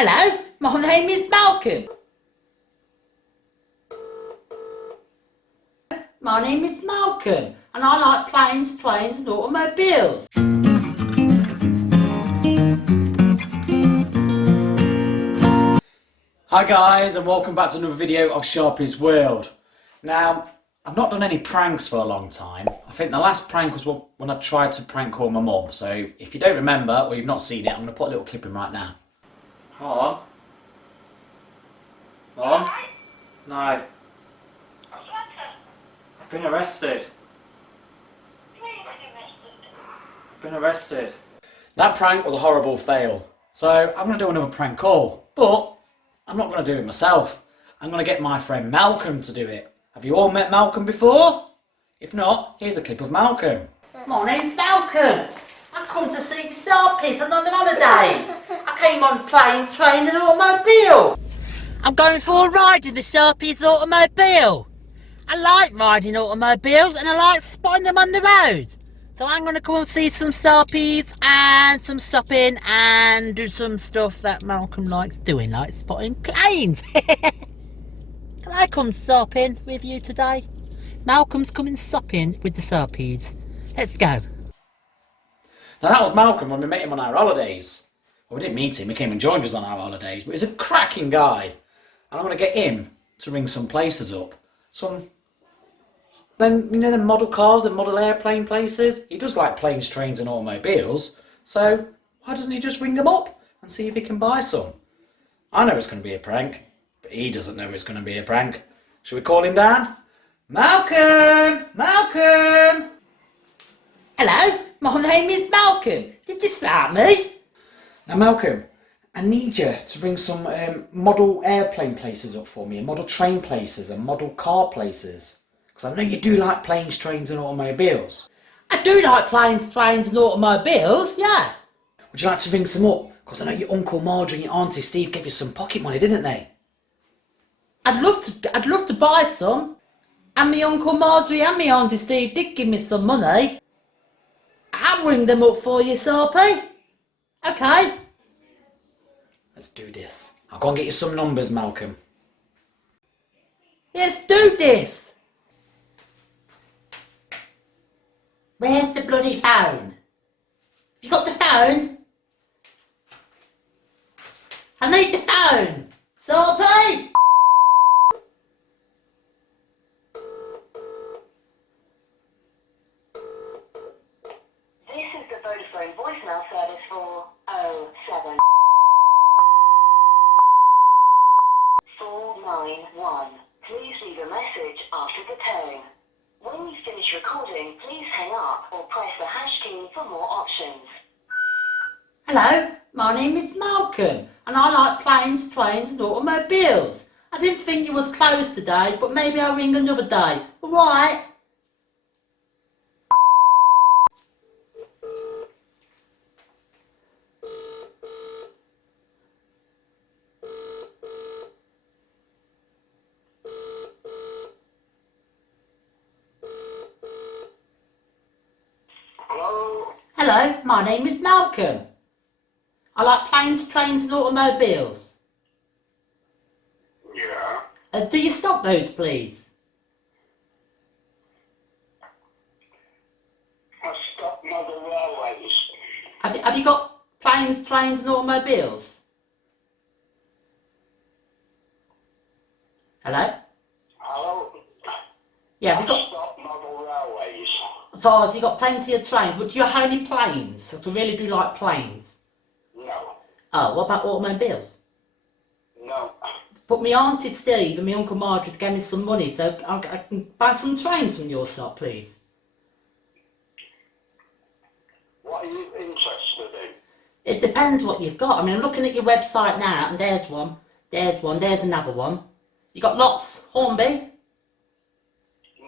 Hello, my name is Malcolm. My name is Malcolm, and I like planes, trains and automobiles. Hi guys, and welcome back to another video of Sharpie's World. Now, I've not done any pranks for a long time. I think the last prank was when I tried to prank call my mum. So if you don't remember or you've not seen it, I'm going to put a little clip in right now. Mum? Mum? No. I've been arrested. I've been arrested. That prank was a horrible fail. So I'm going to do another prank call. But I'm not going to do it myself. I'm going to get my friend Malcolm to do it. Have you all met Malcolm before? If not, here's a clip of Malcolm. My name's Malcolm. I come to see the Sharpies on the holidays. I came on plane, train and automobile. I'm going for a ride in the Sharpies automobile. I like riding automobiles and I like spotting them on the road. So I'm going to come and see some Sharpies and some stopping and do some stuff that Malcolm likes doing, like spotting planes. Can I come shopping with you today? Malcolm's coming shopping with the Sharpies. Let's go. Now that was Malcolm when we met him on our holidays. Well, we didn't meet him, he came and joined us on our holidays, but he's a cracking guy. And I'm going to get him to ring some places up. Them model cars and model airplane places. He does like planes, trains and automobiles. So why doesn't he just ring them up and see if he can buy some? I know it's going to be a prank, but he doesn't know it's going to be a prank. Shall we call him down? Malcolm! Malcolm! Hello, my name is Malcolm. Did you start me? Now Malcolm, I need you to bring some model airplane places up for me, and model train places and model car places. Because I know you do like planes, trains and automobiles. I do like planes, trains and automobiles, yeah. Would you like to ring some up? Because I know your Uncle Marjorie and your Auntie Steve gave you some pocket money, didn't they? I'd love to buy some. And my Uncle Marjorie and my Auntie Steve did give me some money. I'll ring them up for you, Sharpie. Okay. Let's do this. I'll go and get you some numbers, Malcolm. Let's do this. Where's the bloody phone? You got the phone? I need the phone. Sharpie! This is the Vodafone voicemail service for 07 491. Please leave a message after the tone. When you finish recording, please hang up or press the hash key for more options. Hello, my name is Malcolm and I like planes, trains and automobiles. I didn't think you was closed today, but maybe I'll ring another day. Alright? Hello? Hello, my name is Malcolm. I like planes, trains and automobiles. Yeah. Do you stock those, please? I stopped model railways. Have you got planes, trains and automobiles? Hello? Hello? Yeah, have you got... Stopped model railways. So, have you got plenty of trains? But do you have any planes? I really do like planes. No. Oh, what about automobiles? No. But my Auntie Steve and my Uncle Margaret gave me some money, so I can buy some trains from your shop, please. What are you interested in? It depends what you've got. I mean, I'm looking at your website now, and there's one, there's another one. You got lots, Hornby?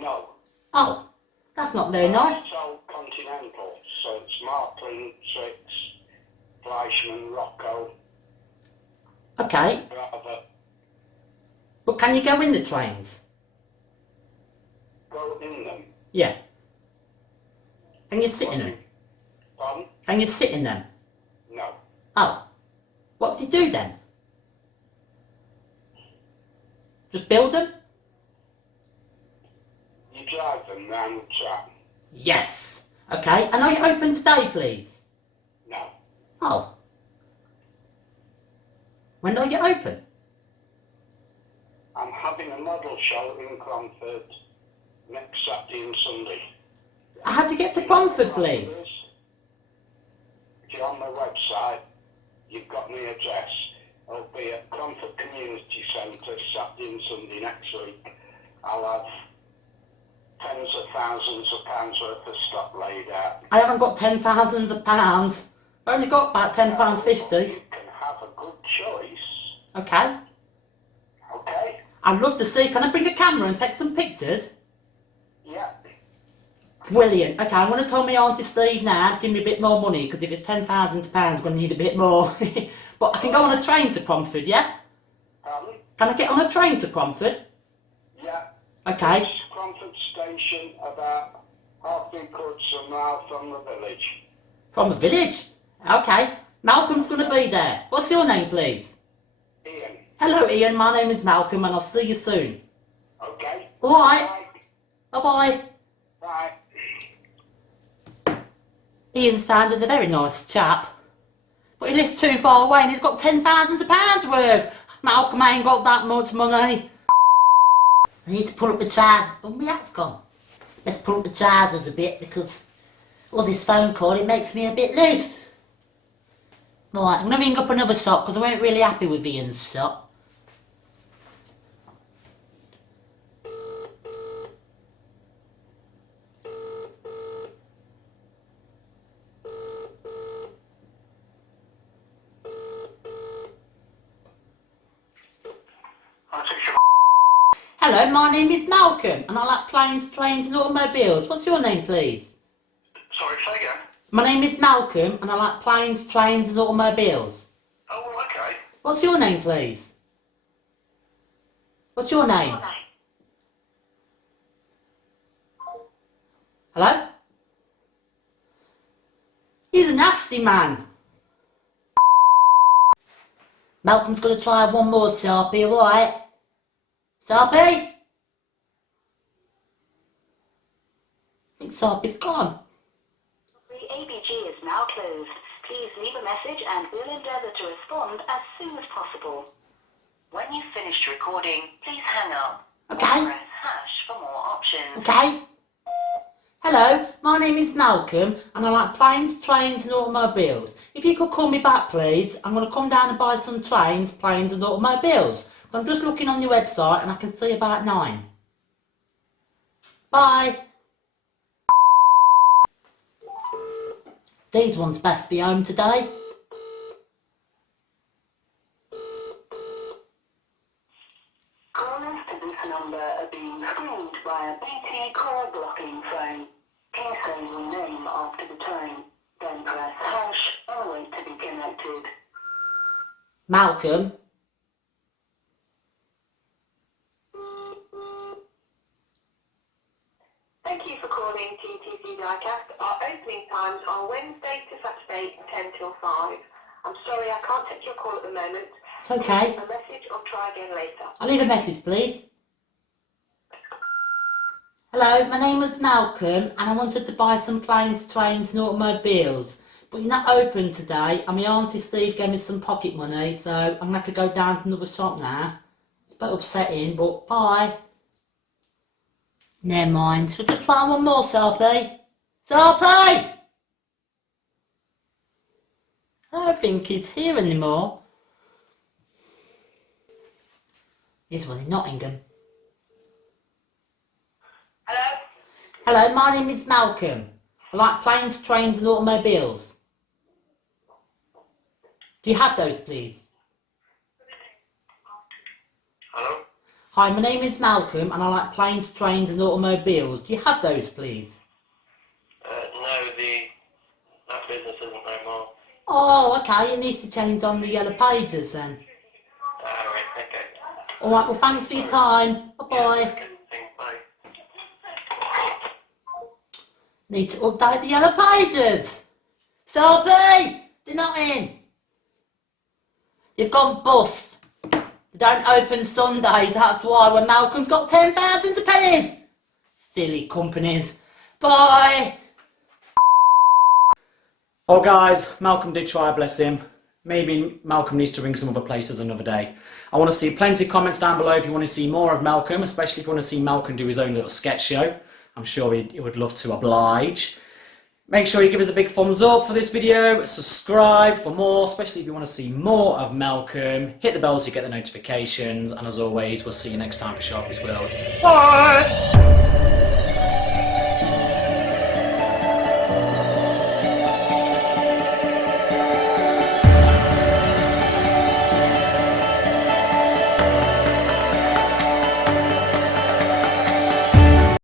No. Oh, that's not very nice. It's all continental, so it's Martin, Six, Fleischmann, Rocco, Okay, Brava. but can you go in the trains? Go in them. Yeah. Can you sit in them? Pardon? Can you sit in them? No. Oh. What do you do then? Just build them? You drive them round the track? Yes. Okay, and are you open today, please? No. Oh. When are you open? I'm having a model show in Cromford next Saturday and Sunday. How do you get to Cromford, please? If you're on my website, you've got my address. I'll be at Cromford Community Centre Saturday and Sunday next week. I'll have tens of thousands of pounds worth of stock laid out. I haven't got £10,000. I've only got about £10.50. You can have a good choice. Okay. Okay? I'd love to see. Can I bring a camera and take some pictures? Yeah. Brilliant. Okay, I'm going to tell my Auntie Steve now to give me a bit more money, because if it's £10,000, I'm going to need a bit more. But I can go on a train to Cromford, yeah? Pardon? Can I get on a train to Cromford? Yeah. Okay. It's Cromford Station, about half-three-quarters of a mile from the village. From the village? Okay. Malcolm's going to be there. What's your name, please? Ian. Hello, Ian. My name is Malcolm, and I'll see you soon. Okay. All right. Bye. Bye-bye. Bye. Ian sounded a very nice chap. But he lives too far away and he's got £10,000 worth. Malcolm ain't got that much money. I need to pull up the trousers. Oh, my hat's gone. Let's pull up the trousers a bit, because all this phone call, it makes me a bit loose. Right, I'm going to ring up another sock because I weren't really happy with Ian's sock. Hello, my name is Malcolm, and I like planes, trains and automobiles. What's your name, please? Sorry, say again? My name is Malcolm, and I like planes, trains and automobiles. Oh, well, okay. What's your name, please? What's your name? Hello? He's a nasty man. Malcolm's going to try one more, Sharpie, alright? Sharpie? I think Sharpie's gone. The ABG is now closed. Please leave a message and we'll endeavour to respond as soon as possible. When you've finished recording, please hang up. Okay. Or press hash for more options. Okay. Hello, my name is Malcolm, and I like planes, trains and automobiles. If you could call me back, please, I'm going to come down and buy some trains, planes and automobiles. I'm just looking on your website and I can see about 9. Bye. These ones best be home today. Callers to this number are being screened by a BT call blocking phone. Please say your name after the tone, then press hash and wait to be connected. Malcolm. Thank you for calling TTC Diecast. Our opening times are Wednesday to Saturday, 10 till 5. I'm sorry I can't take your call at the moment. It's okay. Leave a message or try again later. I'll leave a message, please. Hello, my name is Malcolm, and I wanted to buy some planes, trains and automobiles. But you're not open today, and my Auntie Steve gave me some pocket money, so I'm going to have to go down to another shop now. It's a bit upsetting, but bye. Never mind. Shall I just try one more, Sarpy? Sarpy! I don't think he's here anymore. Here's one in Nottingham. Hello? Hello, my name is Malcolm. I like planes, trains and automobiles. Do you have those, please? Hello? Hi, my name is Malcolm, and I like planes, trains and automobiles. Do you have those, please? No, that business isn't no more. Oh, okay, it needs to change on the yellow pages then. Right, okay. Alright, well thanks for your time. Bye-bye. Thanks, bye. Need to update the yellow pages. Sophie, they're not in. You've gone bust. They don't open Sundays, that's why, when Malcolm's got 10,000 pennies. Silly companies. Bye. Oh guys, Malcolm did try, bless him. Maybe Malcolm needs to ring some other places another day. I want to see plenty of comments down below if you want to see more of Malcolm, especially if you want to see Malcolm do his own little sketch show. I'm sure he would love to oblige. Make sure you give us a big thumbs up for this video, subscribe for more, especially if you want to see more of Malcolm. Hit the bell so you get the notifications, and as always, we'll see you next time for Sharpie's World. Bye!